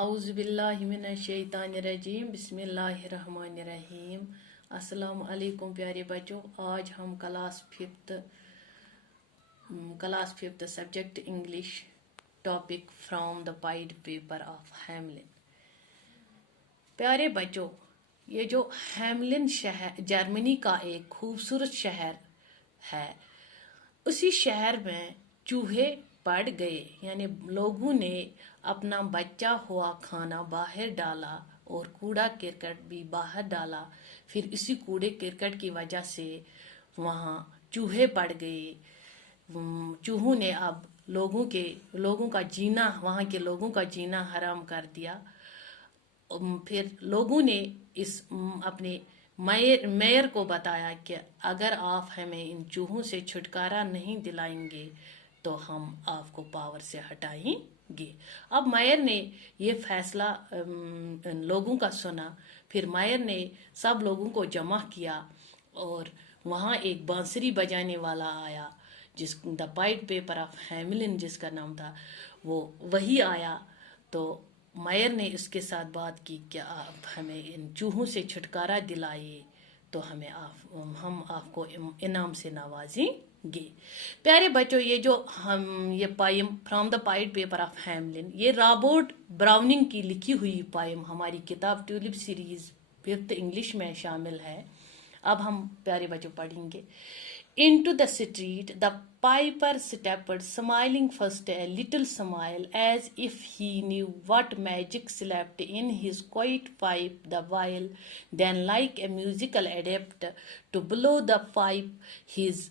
اعوذ باللہ من الشیطان الرجیم بسم اللہ الرحمن الرحیم۔ السلام علیکم پیارے بچوں، آج ہم class fifth subject English topic from the pied piper of Hamelin. پیارے بچوں، یہ جو ہیملن شہر جرمنی کا ایک خوبصورت شہر ہے، اسی شہر میں چوہے پڑ گئے، یعنی لوگوں نے اپنا بچا ہوا کھانا باہر ڈالا اور کوڑا کرکٹ بھی باہر ڈالا، پھر اسی کوڑے کرکٹ کی وجہ سے وہاں چوہے پڑ گئے۔ چوہوں نے اب لوگوں کا جینا، وہاں کے لوگوں کا جینا حرام کر دیا۔ پھر لوگوں نے اپنے میئر کو بتایا کہ اگر آپ ہمیں ان چوہوں سے چھٹکارا نہیں دلائیں گے تو ہم آپ کو پاور سے ہٹائیں گے۔ اب میئر نے یہ فیصلہ لوگوں کا سنا، پھر میئر نے سب لوگوں کو جمع کیا اور وہاں ایک بانسری بجانے والا آیا، دا پائڈ پیپر آف ہیملن جس کا نام تھا، وہی آیا۔ تو میئر نے اس کے ساتھ بات کی کہ آپ ہمیں ان چوہوں سے چھٹکارا دلائیے تو ہم آپ کو انعام سے نوازیں گے۔ پیارے بچوں، یہ پائم from the pied piper of Hamlin, یہ رابرٹ براؤننگ کی لکھی ہوئی پائم ہماری کتاب ٹیولپ سیریز ففتھ انگلش میں شامل ہے۔ اب ہم پیارے بچوں پڑھیں گے۔ Into the street the piper stepped, smiling first a little smile, as if he knew what magic slept in his quiet pipe the while. Then, like a musical adept, to blow the pipe, his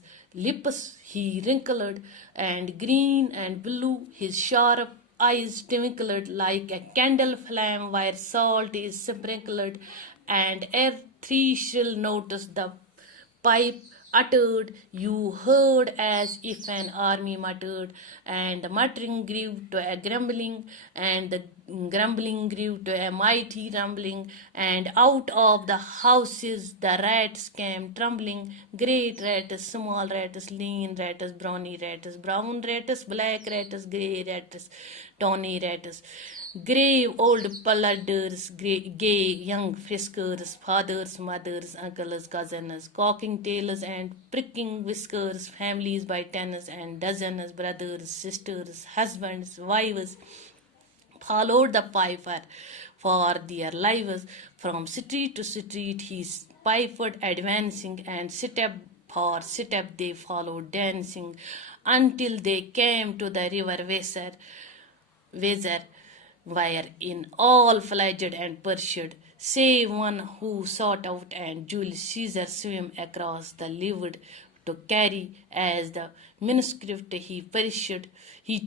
lips he wrinkled, and green and blue his sharp eyes twinkled like a candle flame where salt is sprinkled, and ere 3 shrill notes the pipe uttered, you heard as if an army muttered, and the muttering grew to a grumbling, and the grumbling grew to a mighty rumbling, and out of the houses the rats came tumbling, great rats, small rats, lean rats, browny rats, brown rats, black rats, grey rats, tawny rats, grave old pollarders, gay young friskers, fathers, mothers, uncles, cousins, cocking tails and pricking whiskers, families by tens and dozens, brothers, sisters, husbands, wives, followed the piper for their lives. From street to street he piped advancing, and step for step they followed dancing, until they came to the river Weser, where in all fledged and pursued, save one who sought out and Julius Caesar swim across the livid to carry as the manuscript he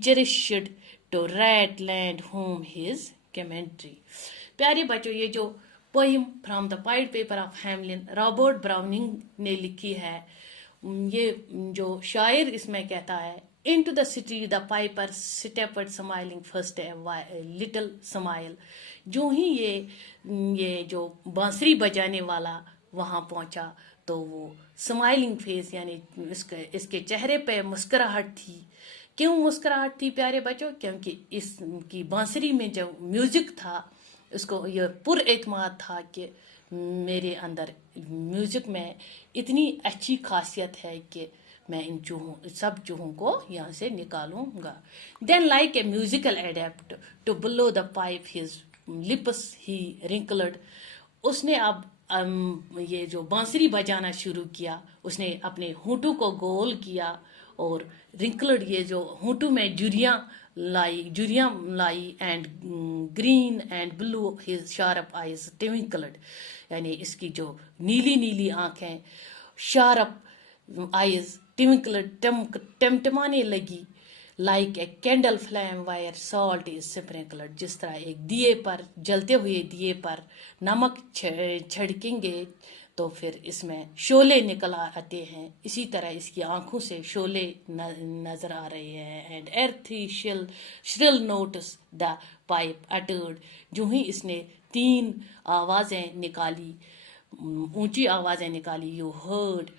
cherished to rat land home his commentary. پیارے بچوں، یہ جو poem from the pied piper of Hamelin Robert Browning نے لکھی ہے، یہ جو شاعر اس میں کہتا ہے، Into the city the piper stepped, smiling first a little smile. جو ہی یہ جو بانسری بجانے والا وہاں پہنچا تو وہ سمائلنگ فیس، یعنی اس کے چہرے پہ مسکراہٹ تھی۔ کیوں مسکراہٹ تھی پیارے بچوں؟ کیونکہ اس کی بانسری میں جو میوزک تھا، اس کو یہ پر اعتماد تھا کہ میرے اندر میوزک میں اتنی اچھی خاصیت ہے کہ میں سب چوہوں کو یہاں سے نکالوں گا۔ Then like a musical adept to blow the pipe his lips he wrinkled. اس نے اب یہ جو بانسری بجانا شروع کیا، اس نے اپنے ہونٹوں کو گول کیا اور رنکلڈ، یہ جو ہونٹوں میں جھریاں لائی، and green and blue his sharp eyes twinkled, یعنی اس کی جو نیلی آنکھیں، شارپ آئیز ٹوینکلڈ، ٹمٹمانے لگی، like a candle flame where salt is sprinkled, جس طرح ایک دیے پر، جلتے ہوئے دیے پر نمک چھڑکیں گے تو پھر اس میں شعلے نکل آتے ہیں، اسی طرح اس کی آنکھوں سے شعلے نظر آ رہے ہیں۔ And ere three shrill notes the pipe uttered, جو ہی اس نے 3 آوازیں نکالی، اونچی آوازیں نکالی، you heard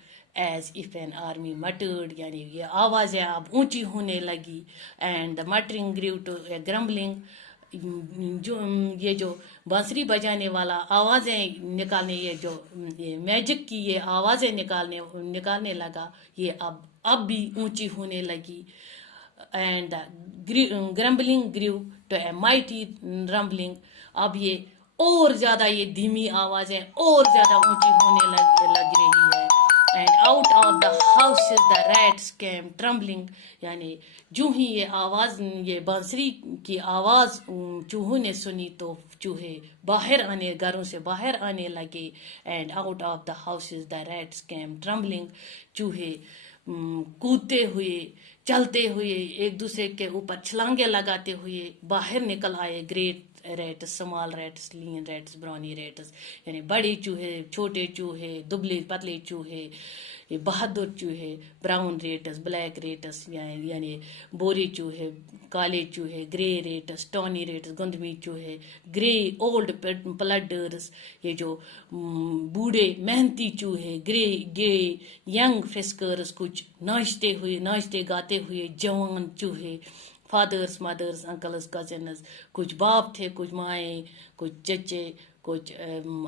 as if an army muttered, یعنی یہ آوازیں اب اونچی ہونے لگی، اینڈ دا مٹرنگ گریو ٹو اے گرمبلنگ، جو یہ جو بانسری بجانے والا آوازیں نکالنے، یہ جو میجک کی یہ آوازیں نکالنے لگا، یہ اب بھی اونچی ہونے لگی. And grumbling grew to a mighty rumbling. اب یہ اور زیادہ یہ دھیمی آوازیں اور زیادہ اونچی ہونے لگ رہی ہے. And out of the houses the rats came tumbling. یعنی جو ہی یہ آواز، یہ بانسری کی آواز چوہوں نے سنی تو چوہے گھروں سے باہر آنے لگے. And out of the houses the rats came tumbling. چوہے کودتے ہوئے، چلتے ہوئے، ایک دوسرے کے اوپر چھلانگے لگاتے ہوئے باہر نکل آئے. گریٹ ریٹس، اسمال ریٹس، لین ریٹس، براؤنی ریٹس. یعنی بڑے چوہے، چھوٹے چوہے، دبلے پتلے چوہے، بہادر چوہے، براؤن ریٹس، بلیک ریٹس، یعنی بوری چوہے، کالے چوہے، گرے ریٹس، ٹانی ریٹس، گندمی چوہے، گرے اولڈ پلڈرز، یہ جو بوڑھے محنتی چوہے، گرے ینگ فسکرز، کچھ ناچتے گاتے ہوئے جوان چوہے، فادرز، مدرز، انکلز، کزنز. کچھ باپ تھے، کچھ مائیں، کچھ چچے، کچھ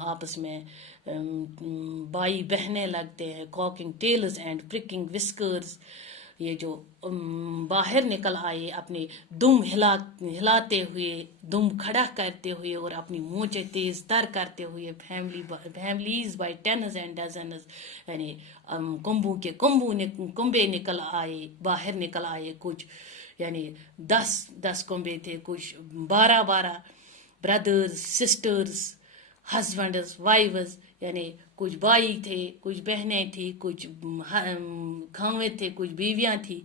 آپس میں بھائی بہنیں لگتے ہیں. کاکنگ ٹیلز اینڈ پرکنگ وسکرز. یہ جو باہر نکل آئے اپنے دم ہلاتے ہوئے، دم کھڑا کرتے ہوئے اور اپنی مونچیں تیز تر کرتے ہوئے. Families by tens and dozens. یعنی کنبے نکل آئے، باہر نکل آئے. کچھ یعنی 10 کنبے تھے، کچھ 12 بردرز، سسٹرز، ہسبینڈز، وائیوز. یعنی کچھ بھائی تھے، کچھ بہنیں تھیں، کچھ کھاویں تھے، کچھ بیویاں تھیں.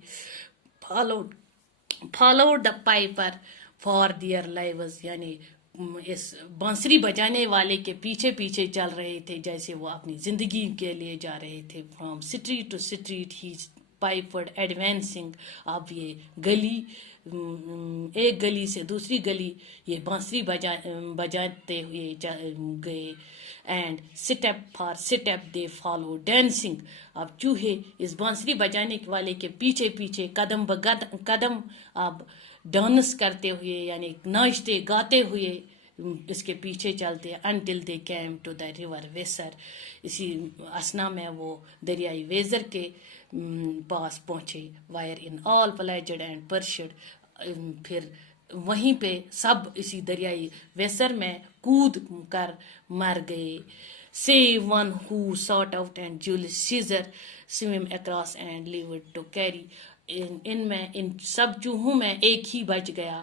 Followed the piper for their lives. یعنی اس بانسری بجانے والے کے پیچھے پیچھے چل رہے تھے جیسے وہ اپنی زندگی کے لیے جا رہے تھے. From street to street he piped advancing. اب یہ گلی، ایک گلی سے دوسری گلی یہ بانسری بجاتے ہوئے گئے. And step for step they follow dancing. اب چوہے اس بانسری بجانے والے کے پیچھے پیچھے قدم قدم اب ڈانس کرتے ہوئے، یعنی ناچتے گاتے ہوئے اس کے پیچھے چلتے. Until they came to the river Weser. اسی اسنا میں وہ دریائے ویزر کے پاس پہنچے. Wherein all plunged and perished. پھر وہیں پہ سب اسی دریائے ویسر میں کود کر مر گئے. Save one who stout and Julius Caesar swim across and lived to carry. ان سب چوہوں میں ایک ہی بچ گیا،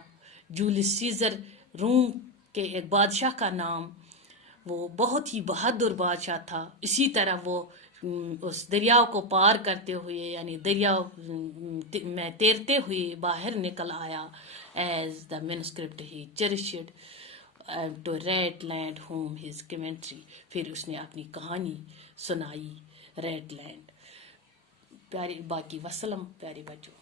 جولیس سیزر، روم کے ایک بادشاہ کا نام. وہ بہت ہی بہادر بادشاہ تھا. اسی طرح وہ اس دریا کو پار کرتے ہوئے، یعنی دریا میں تیرتے ہوئے باہر نکل آیا. As the manuscript he cherished to rat land home his commentary. پھر اس نے اپنی کہانی سنائی ریڈ لینڈ. باقی وسلم پیارے بچوں.